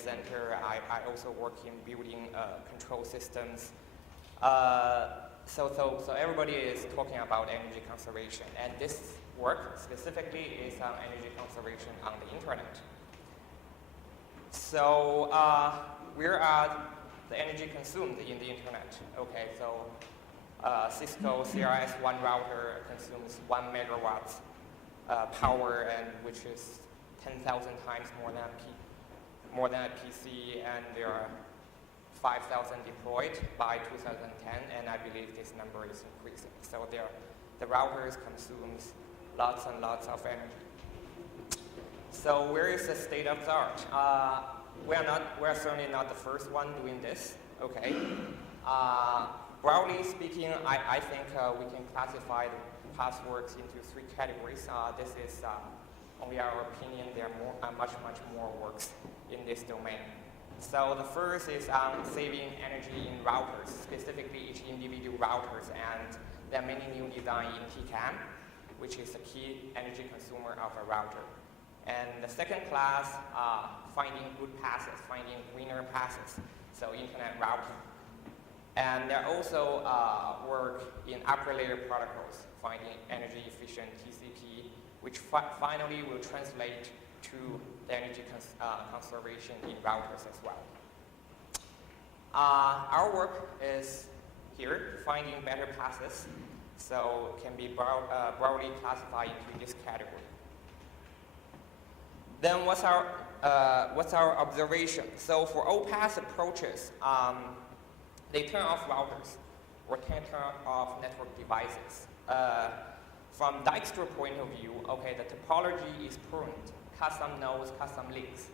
center. I also work in building control systems. So everybody is talking about energy conservation, and this work specifically is on energy conservation on the internet. So where are the energy consumed in the internet? Okay, so Cisco CRS-1 router consumes 1 megawatts power, and which is 10,000 times more than a PC, and there are 5,000 deployed by 2010, and I believe this number is increasing. So the routers consumes lots and lots of energy. So where is the state of the art? We're certainly not the first one doing this. Okay. Broadly speaking, I think we can classify the past works into 3 categories. This is only our opinion. There are much more works in this domain. So the first is on saving energy in routers, specifically each individual routers, and there are many new designs in TCAM, which is a key energy consumer of a router. And the second class, finding good passes, finding greener passes, so internet routing. And there are also work in upper layer protocols, finding energy efficient TCP, which finally will translate to the energy conservation in routers as well. Our work is here, finding better passes, so can be broadly classified into this category. Then what's our observation? So for all pass approaches, they turn off routers or can turn off network devices. From Dijkstra point of view, okay, the topology is pruned, custom nodes, custom links.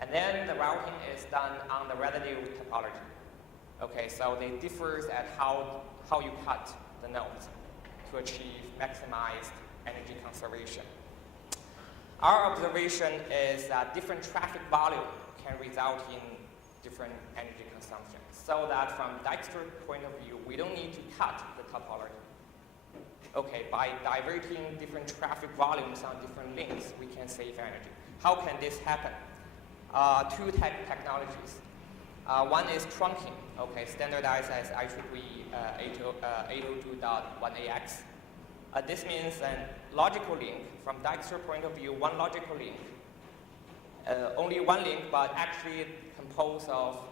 And then the routing is done on the residue topology. Okay, so they differs at how you cut the nodes to achieve maximized energy conservation. Our observation is that different traffic volume can result in different energy consumption. So that from Dijkstra point of view, we don't need to cut the topology. Okay, by diverting different traffic volumes on different links, we can save energy. How can this happen? 2 technologies. One is trunking, okay, standardized as IEEE 802.1ax. This means a logical link, from Dijkstra point of view, one logical link. Only one link, but actually composed of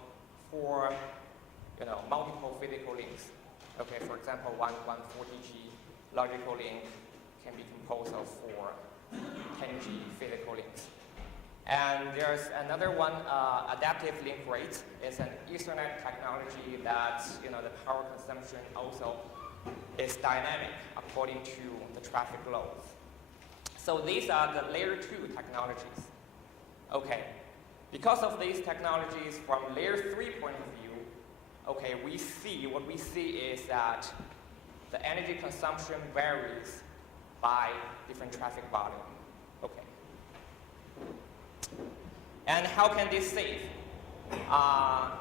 4 multiple physical links. Okay, for example, one 40G logical link can be composed of 4 10G physical links. And there's another one, adaptive link rate. It's an Ethernet technology that the power consumption also is dynamic according to the traffic loads. So these are the layer 2 technologies. Okay, because of these technologies from layer 3 point of view, okay, what we see is that the energy consumption varies by different traffic volume. Okay. And how can this save?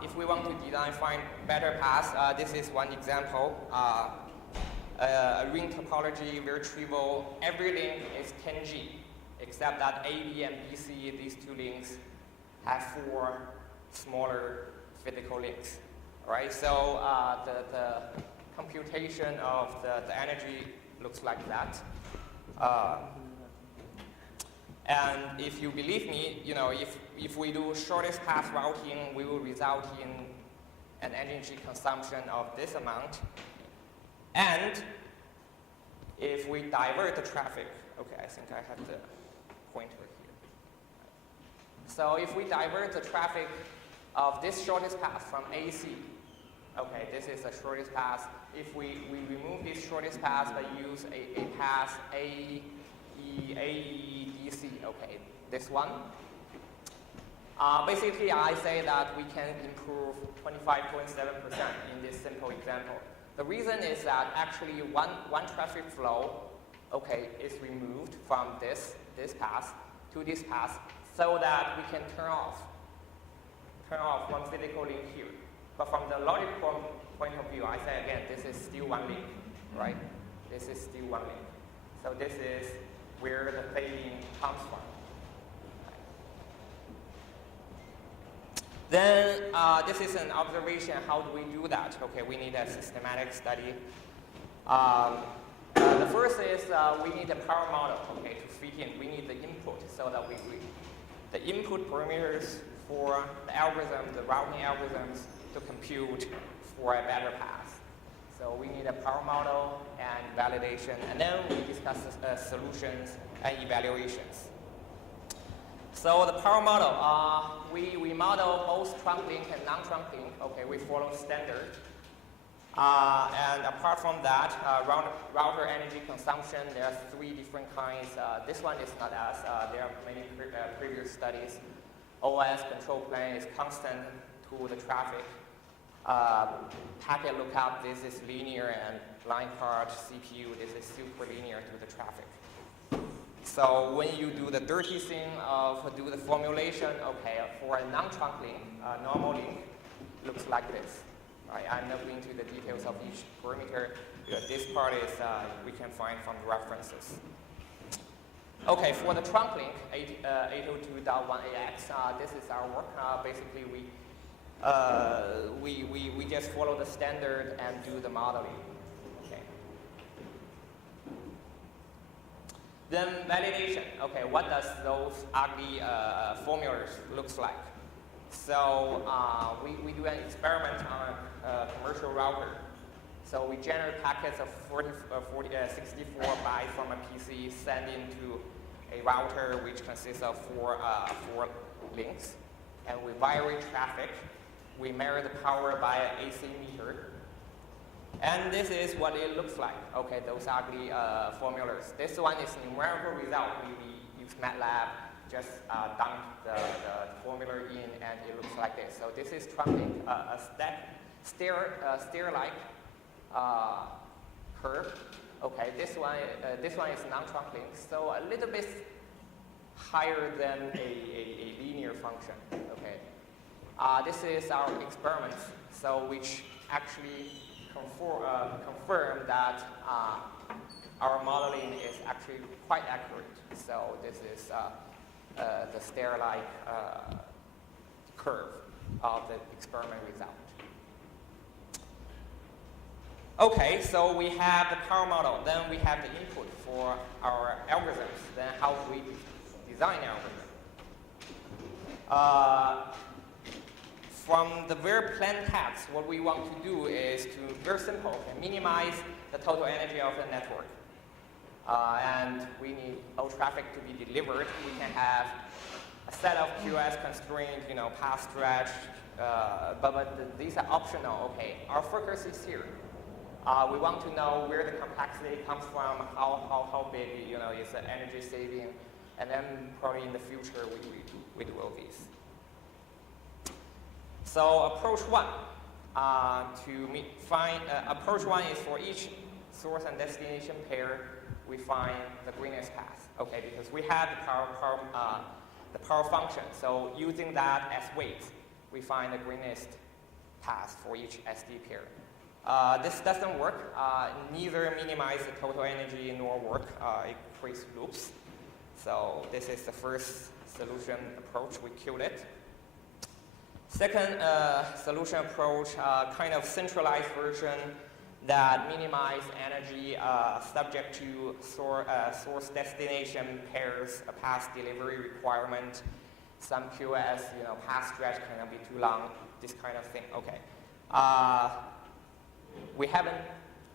If we want to find better paths, this is one example. A ring topology, very trivial. Every link is 10G, except that AB and BC, these 2 links, have 4 smaller physical links. All right, so the computation of the energy looks like that. And if you believe me, if we do shortest path routing, we will result in an energy consumption of this amount. And if we divert the traffic, okay, I think I have the pointer here. So if we divert the traffic of this shortest path from AC, okay, this is the shortest path. If we remove this shortest path but use a path AEDC, okay, this one. Basically, I say that we can improve 25.7% in this simple example. The reason is that actually one traffic flow, okay, is removed from this path to this path so that we can turn off one physical link here. But from the logical point of view, I say again, this is still one link, right? This is still one link. So this is where the fading comes from. Then this is an observation. How do we do that? Okay, we need a systematic study. The first is we need a power model, okay, to fit in. We need the input so that the input parameters for the algorithm, the routing algorithms to compute for a better path. So we need a power model and validation, and then we discuss solutions and evaluations. So the power model, we model both trunk link and non-trunk link. Okay, we follow standard. And apart from that, router energy consumption, there are 3 different kinds. This one is not as, there are many previous studies. OS control plane is constant to the traffic. Packet lookup, this is linear, and line card, CPU, this is super linear to the traffic. So when you do the dirty thing of do the formulation, okay, for a non-trunk link, normal link, looks like this. Right? I'm not going into the details of each parameter, because this part is we can find from the references. Okay, for the trunk link, 802.1ax, this is our work. Basically, we just follow the standard and do the modeling. Okay. Then validation. Okay, what does those ugly formulas looks like? So we do an experiment on a commercial router. So we generate packets of 64 bytes from a PC, send into a router which consists of four links, and we vary traffic. We measure the power by an AC meter, and this is what it looks like. Okay, those ugly formulas. This one is numerical result. We use MATLAB, just dump the formula in, and it looks like this. So this is trunking a stair-like curve. Okay, this one is non-trunk link, so a little bit higher than a linear function. Okay, this is our experiment, so which actually confirm that our modeling is actually quite accurate. So this is the stair-like curve of the experiment result. Okay, so we have the power model, then we have the input for our algorithms, then how do we design algorithms? From the very plain text, what we want to do is to, very simple, minimize the total energy of the network. And we need all traffic to be delivered. We can have a set of QoS constraints, path stretch, but these are optional. Okay, our focus is here. We want to know where the complexity comes from, how big is the energy saving, and then probably in the future we do all these. So approach one, approach one is for each source and destination pair, we find the greenest path. Okay, because we have the power function. So using that as weight, we find the greenest path for each SD pair. This doesn't work. Neither minimize the total energy nor work. It creates loops. So this is the first solution approach. We killed it. Second solution approach, kind of centralized version that minimize energy subject to source destination pairs, a path delivery requirement, some QoS, path stretch cannot be too long, this kind of thing. Okay. We haven't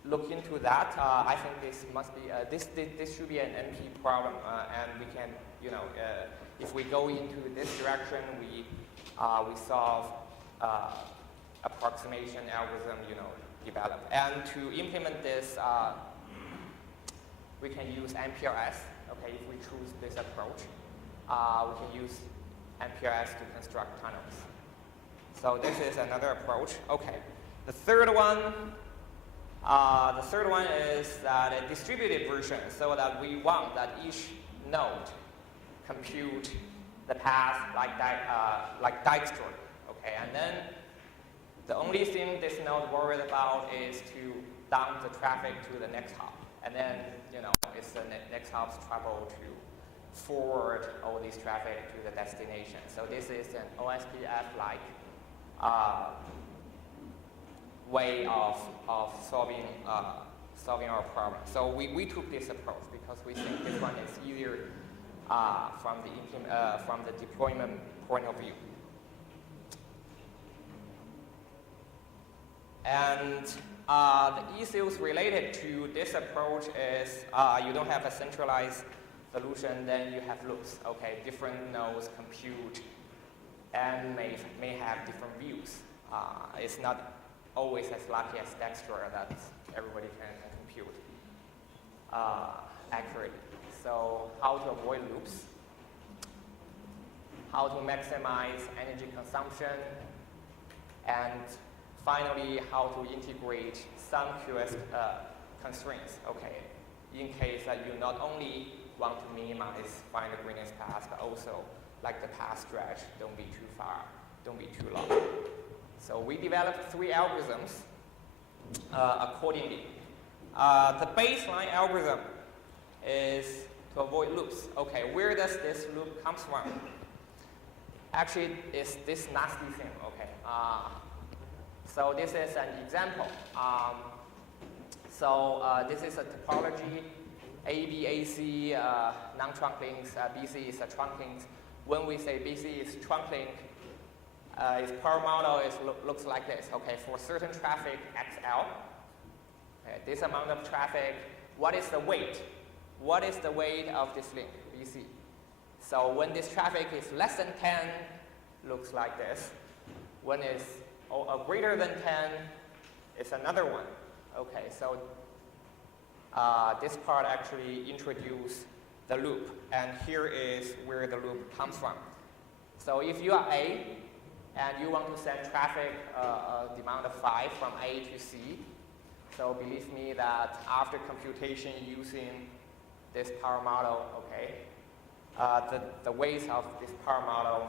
looked into that. I think this must be this should be an NP problem, and we can, if we go into this direction, we solve approximation algorithm, develop. And to implement this, we can use MPLS. Okay, if we choose this approach, we can use MPLS to construct tunnels. So this is another approach. Okay. The third one is that a distributed version, so that we want that each node compute the path like Dijkstra. Okay, and then the only thing this node worried about is to dump the traffic to the next hop, and then it's the next hop's trouble to forward all this traffic to the destination. So this is an OSPF-like way of solving our problem. So we took this approach because we think this one is easier from the deployment point of view. And the issues related to this approach is you don't have a centralized solution, then you have loops. Okay, different nodes compute and may have different views. It's not always as lucky as Dexter that everybody can compute accurately. So how to avoid loops, how to maximize energy consumption, and finally, how to integrate some QoS constraints, okay, in case that you not only want to minimize find the greenest path, but also like the path stretch, don't be too far, don't be too long. So we developed 3 algorithms accordingly. The baseline algorithm is to avoid loops. Okay, where does this loop comes from? Actually, it's this nasty thing, okay. So this is an example. This is a topology, A, B, A, C, non-trunk links, BC is a trunk link. When we say BC is trunk link, its power model looks like this. Okay, for certain traffic, XL, okay, this amount of traffic, what is the weight? What is the weight of this link, BC? So when this traffic is less than 10, looks like this. When it's greater than 10, it's another one. Okay, so this part actually introduces the loop, and here is where the loop comes from. So if you are A, and you want to send traffic demand of 5 from A to C, so believe me that after computation using this power model, okay, the weights of this power model,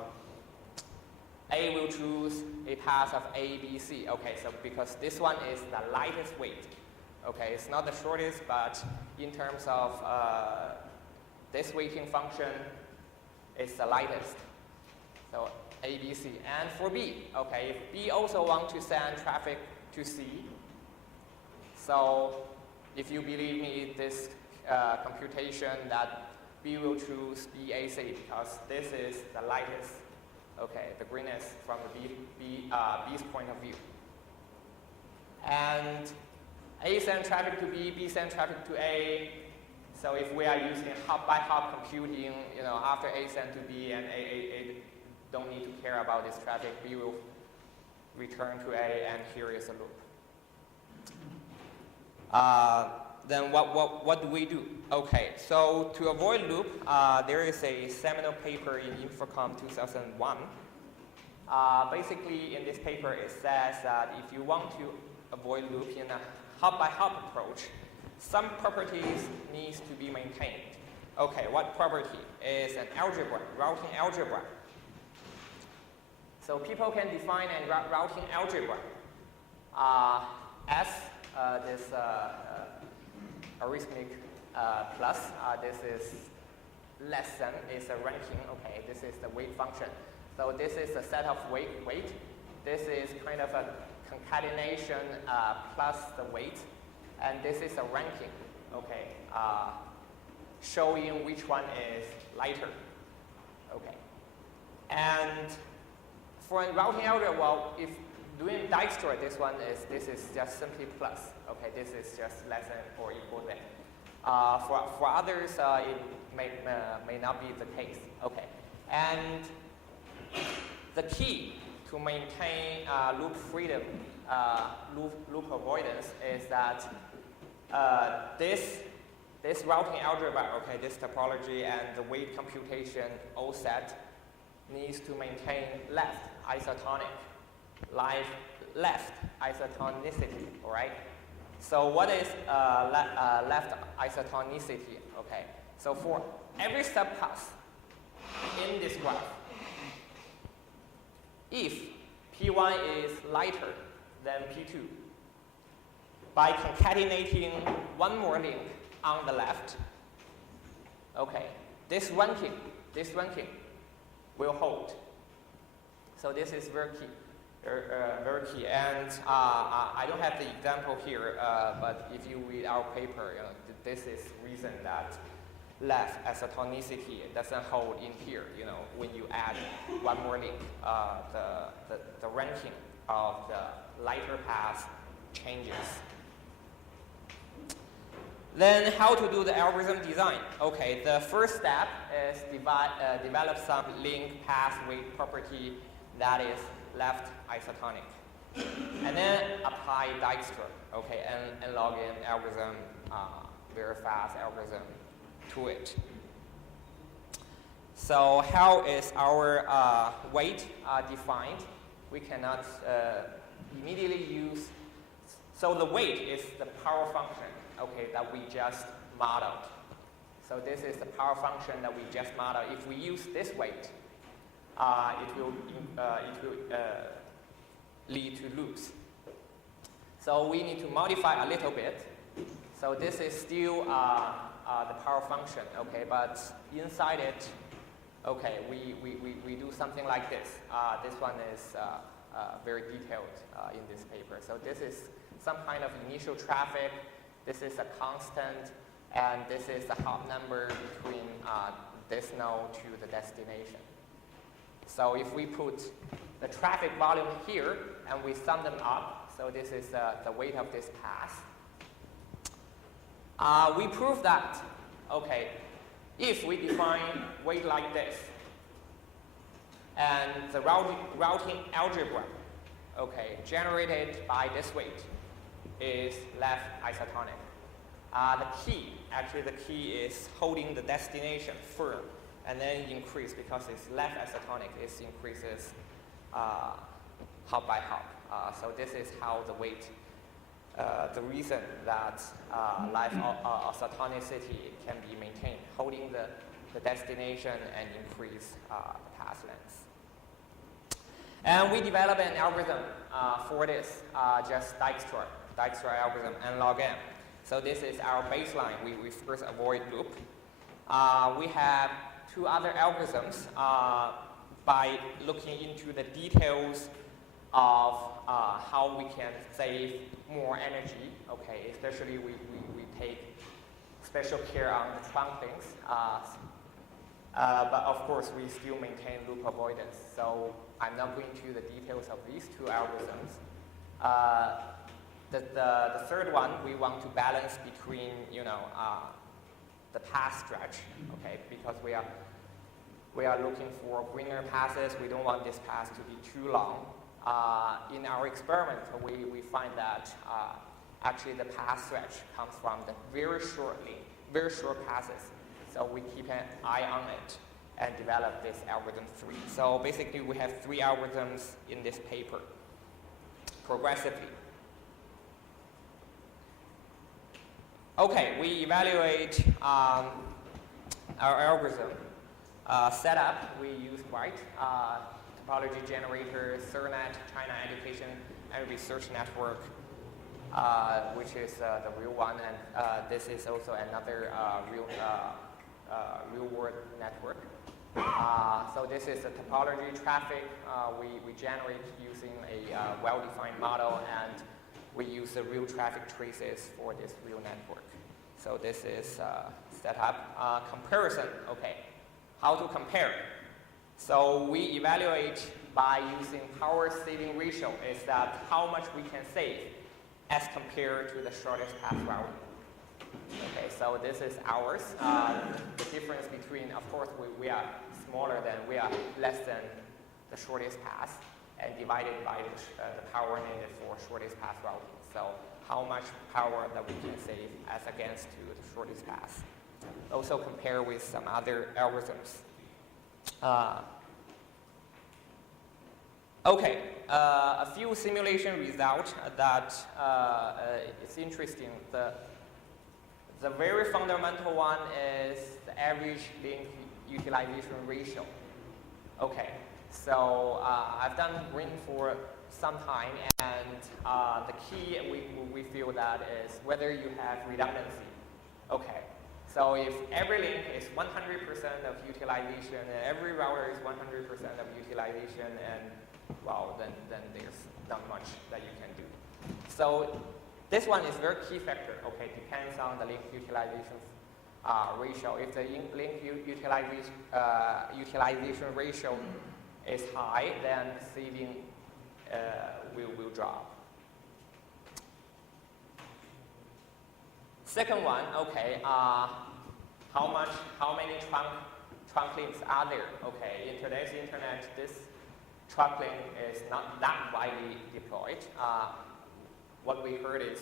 A will choose a path of A, B, C. Okay, so because this one is the lightest weight. Okay, it's not the shortest, but in terms of this weighting function, it's the lightest. So A, B, C. And for B, okay, if B also want to send traffic to C, so if you believe me, this computation that B will choose BAC because this is the lightest, okay, the greenest from the B's point of view. And A send traffic to B, B send traffic to A. So if we are using hop-by-hop computing, you know, after A send to B and A don't need to care about this traffic, B will return to A, and here is a loop. Then what do we do? Okay, so to avoid loop, there is a seminal paper in Infocom 2001. Basically, in this paper, it says that if you want to avoid loop in a hop-by-hop approach, some properties needs to be maintained. Okay, what property is an algebra, routing algebra? So people can define a routing algebra as this arithmetic plus, this is less than, is a ranking, okay, this is the weight function. So this is a set of weight. This is kind of a concatenation plus the weight, and this is a ranking, okay, showing which one is lighter, okay. And for a routing algebra, well, if doing Dijkstra, this is just simply plus, okay, this is just less than or equal than. For others, it may not be the case, okay. And the key to maintain loop freedom, loop avoidance is that this routing algebra, okay, this topology and the weight computation all set needs to maintain left isotonic, left isotonicity, all right? So what is left isotonicity, okay? So for every subpath in this graph, if P1 is lighter than P2, by concatenating one more link on the left, okay, this ranking will hold. So this is very key. Very key. And I don't have the example here, but if you read our paper, this is reason that left isotonicity doesn't hold in here. When you add one more link, the ranking of the lighter path changes. Then how to do the algorithm design? Okay, the first step is develop some link path weight property that is left isotonic. And then apply Dijkstra, okay, and log in algorithm, very fast algorithm to it. So how is our weight defined? We cannot immediately use, so the weight is the power function, okay, that we just modeled. So this is the power function that we just modeled. If we use this weight, it will lead to loops. So we need to modify a little bit. So this is still the power function, okay, but inside it, okay, we do something like this. This one is very detailed in this paper. So this is some kind of initial traffic. This is a constant, and this is the hop number between this node to the destination. So if we put the traffic volume here and we sum them up, so this is the weight of this path. We prove that, okay, if we define weight like this, and the routing algebra, okay, generated by this weight is left isotonic. The key is holding the destination firm and then increase, because it's left isotonic, it increases hop by hop. So this is how the weight, the reason that life isotonicity can be maintained, holding the destination and increase the path length. And we develop an algorithm for this, just Dijkstra algorithm and log n. So this is our baseline. We first avoid loop. We have two other algorithms by looking into the details of how we can save more energy. Okay, especially we take special care on the trunk things. But of course, we still maintain loop avoidance. So I'm not going to the details of these two algorithms. The third one, we want to balance between, the path stretch, okay, because we are looking for greener passes. We don't want this path to be too long. In our experiment, we find that actually the path stretch comes from the very short passes. So we keep an eye on it and develop this algorithm 3. So basically, we have 3 algorithms in this paper, progressively. Okay, we evaluate our algorithm setup. We use White, topology generator, CERNET, China Education and Research Network, which is the real one, and this is also another real-world network. So this is the topology traffic we generate using a well-defined model, and we use the real traffic traces for this real network. So this is set up. Comparison, okay. How to compare? So we evaluate by using power saving ratio, is that how much we can save as compared to the shortest path route. Okay, so this is ours. The difference between, of course, we are we are less than the shortest path, and divided by the power needed for shortest path routing. So how much power that we can save as against to the shortest path. Also compare with some other algorithms. Okay, a few simulation results that it's interesting. The very fundamental one is the average link utilization ratio. Okay, so I've done green for some time, and the key we feel that is whether you have redundancy. Okay, so if every link is 100% of utilization, and every router is 100% of utilization, and well, then there's not much that you can do. So this one is very key factor, okay, depends on the link utilization ratio. If the link utilization ratio is high, then saving will drop. Second one, okay, how many trunk links are there? Okay, in today's internet, this trunk link is not that widely deployed. What we heard is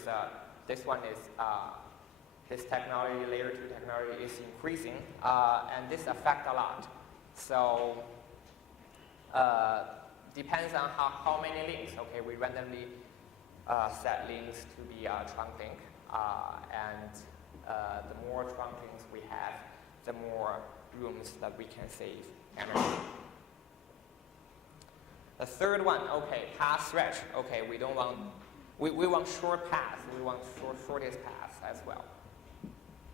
this one is this technology, layer 2 technology, is increasing, and this affects a lot. So depends on how many links. Okay, we randomly set links to be a trunk link, and the more trunk links we have, the more rooms that we can save energy. The third one, okay, path stretch. Okay, we want short paths. We want shortest paths as well.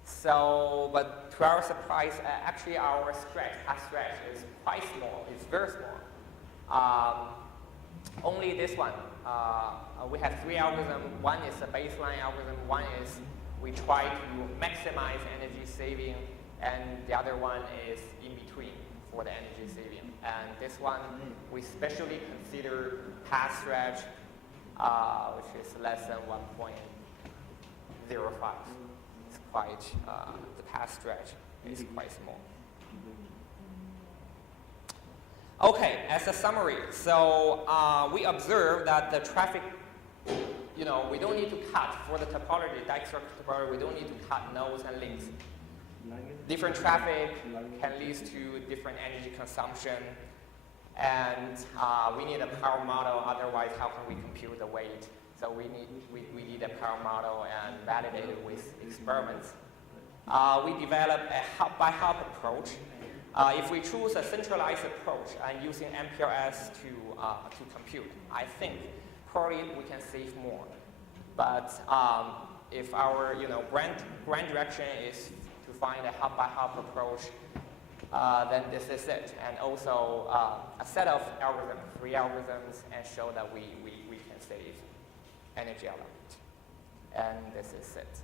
So, but to our surprise, actually our path stretch is quite small. It's very small. Only this one. We have 3 algorithms. One is a baseline algorithm. One is we try to maximize energy saving, and the other one is in between for the energy saving. And this one, we specially consider path stretch, which is less than 1.05. It's quite, the path stretch is quite small. Okay, as a summary, so we observe that the traffic, we don't need to cut for the topology, Dijkstra topology, we don't need to cut nodes and links. Different traffic can lead to different energy consumption, and we need a power model, otherwise how can we compute the weight? So we need a power model and validate it with experiments. We develop a hub-by-hub approach. If we choose a centralized approach and using MPLS to compute, I think probably we can save more. But if our grand direction is to find a hub-by-hub approach, then this is it. And also a set of algorithms, 3 algorithms, and show that we can save energy a lot. And this is it.